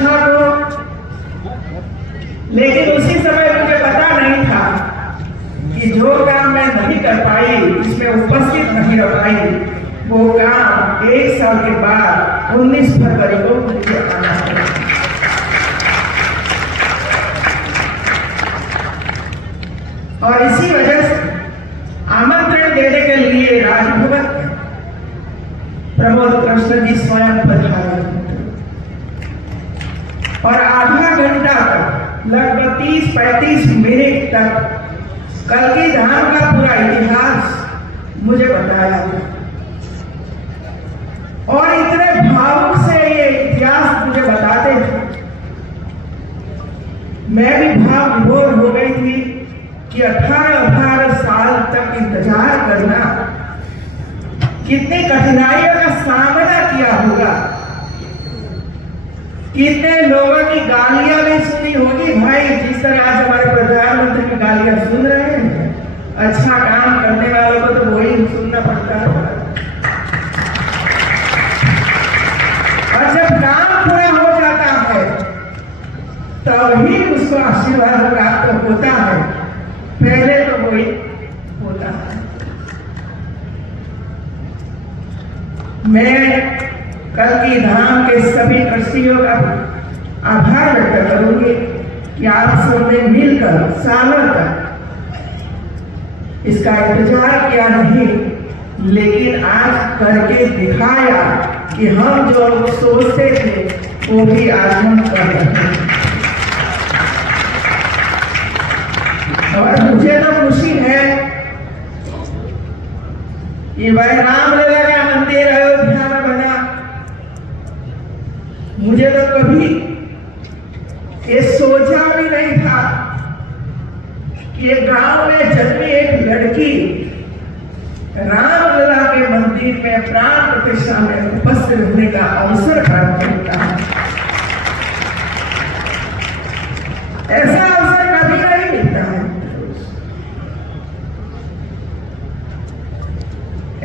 प्रतिष्ठा को, लेकिन उसी समय मुझे पता नहीं था कि जो काम मैं नहीं कर पाई, इसमें उपस्थित नहीं रह पाई, वो काम 1 साल के बाद 19 फरवरी को मुझे आना पड़ा। और इसी वजह से आमंत्रण देने के लिए राजभवन प्रमोद कृष्ण जी स्वयं पधारे और आधा घंटा तक, लगभग 30-35 मिनट तक कल्कि धाम का पूरा इतिहास मुझे बताया और इतने भावुक से ये इतिहास मुझे बताते थे, मैं भी भाव विभोर हो गई थी कि 18 साल तक इंतजार करना, कितनी कठिनाइयों का सामना किया होगा, कितने लोगों की गालियां भी सुनी होगी। भाई, जिस तरह आज हमारे प्रधानमंत्री की गालियां सुन रहे हैं, अच्छा काम करने वालों को तो वही सुनना पड़ता है। और जब काम पूरा हो जाता है तभी उसको आशीर्वाद प्राप्त होता है, पहले तो वही होता है। मैं कल्कि धाम के सभी ट्रस्टियों का आभार व्यक्त करूंगी कि आप सबने मिलकर सालों तक इसका इंतजार किया नहीं, लेकिन आज करके दिखाया कि हम जो सोचते थे वो भी आज हम कर रहे हैं। और मुझे तो खुशी है कि भाई रामलला का मंदिर अयोध्या में बना। मुझे तो कभी ये सोचा भी नहीं था कि एक गांव में जन्मी एक लड़की रामलला के मंदिर में प्राण प्रतिष्ठा में उपस्थित रहने का अवसर प्राप्त होता है। ऐसा अवसर कभी नहीं मिलता है।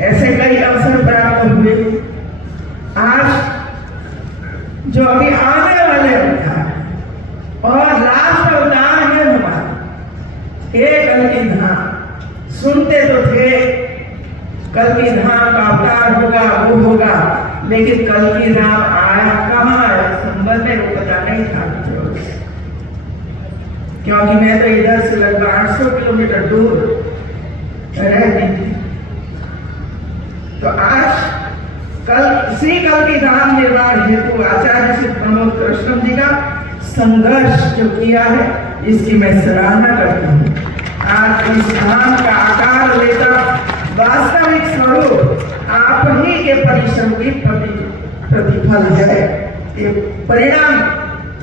ऐसे कई अवसर प्राप्त हुए। आज जो अभी आने वाले अवतार और लास्ट अवतार है हमारा, एक कल्कि धाम, सुनते तो थे कल्कि धाम का अवतार होगा, वो होगा, लेकिन कल्कि धाम आया कहाँ आया, संबंध में वो पता नहीं था। क्योंकि मैं तो इधर से लगभग 800 किलोमीटर दूर रहती थी। तो आज श्री कल्कि धाम निर्माण हेतु आचार्य श्री प्रमोद कृष्ण जी का संघर्ष जो किया है, इसकी मैं सराहना करती हूँ। आज इस धाम का आकार लेकर वास्तविक स्वरूप आप ही के परिश्रम की प्रतिफल है। ये परिणाम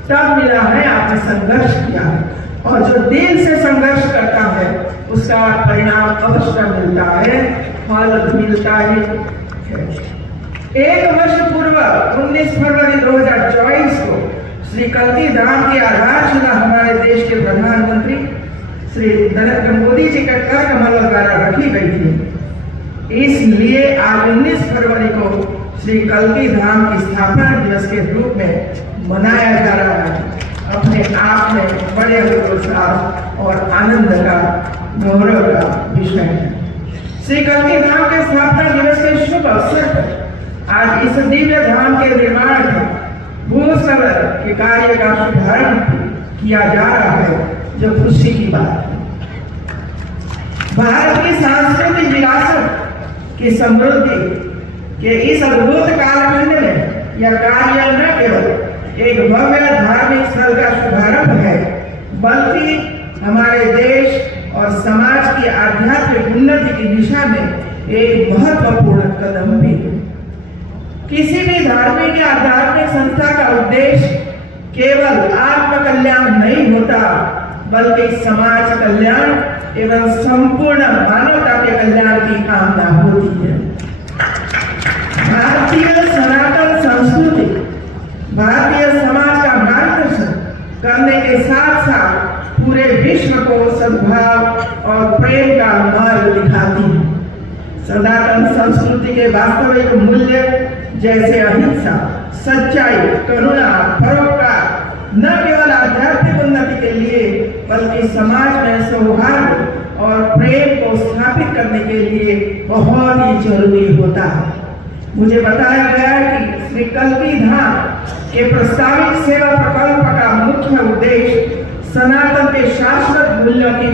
तब मिला है, आपने संघर्ष किया है, और जो दिल से संघर्ष करता है उसका परिणाम अवश्य मिलता है, फल मिलता है। 1 वर्ष पूर्व 19 फरवरी 2024 को श्री कल्कि धाम की आधारशिला हमारे देश के प्रधानमंत्री श्री नरेंद्र मोदी जी का कर कमल द्वारा रखी गई थी। इसलिए आज 19 फरवरी को श्री कल्कि धाम की स्थापना दिवस के रूप में मनाया जा रहा है। अपने आप में बड़े उत्साह और आनंद का, गौरव का विषय है। श्री कल्कि धाम के स्थापना दिवस के शुभ अवसर पर आज इस दिव्य धाम के निर्माण भूस्खलन के कार्य का शुभारंभ किया जा रहा है, जो खुशी की बात है। भारत की सांस्कृतिक विरासत की समृद्धि के इस अद्भुत कालखंड में यह कार्य न केवल एक भव्य धार्मिक स्थल का शुभारंभ है, बल्कि हमारे देश और समाज की आध्यात्मिक उन्नति की दिशा में एक महत्वपूर्ण कदम भी है। किसी भी धार्मिक या आध्यात्मिक संस्था का उद्देश्य केवल आत्म कल्याण नहीं होता, बल्कि समाज कल्याण एवं संपूर्ण मानवता के कल्याण की कामना होती है। भारतीय सनातन संस्कृति भारतीय समाज का मार्गदर्शन करने के साथ साथ पूरे विश्व को सद्भाव और प्रेम का मार्ग दिखाती है। सनातन संस्कृति के वास्तविक मूल्य जैसे अहिंसा, सच्चाई, करुणा, परोपकार, न केवल आध्यात्मिक उन्नति के लिए बल्कि समाज में सौहार्द और प्रेम को स्थापित करने के लिए बहुत ही जरूरी होता है। मुझे बताया गया है कि श्री कल्की धाम के प्रस्तावित सेवा प्रकल्प का मुख्य उद्देश्य सनातन के शाश्वत मूल्यों की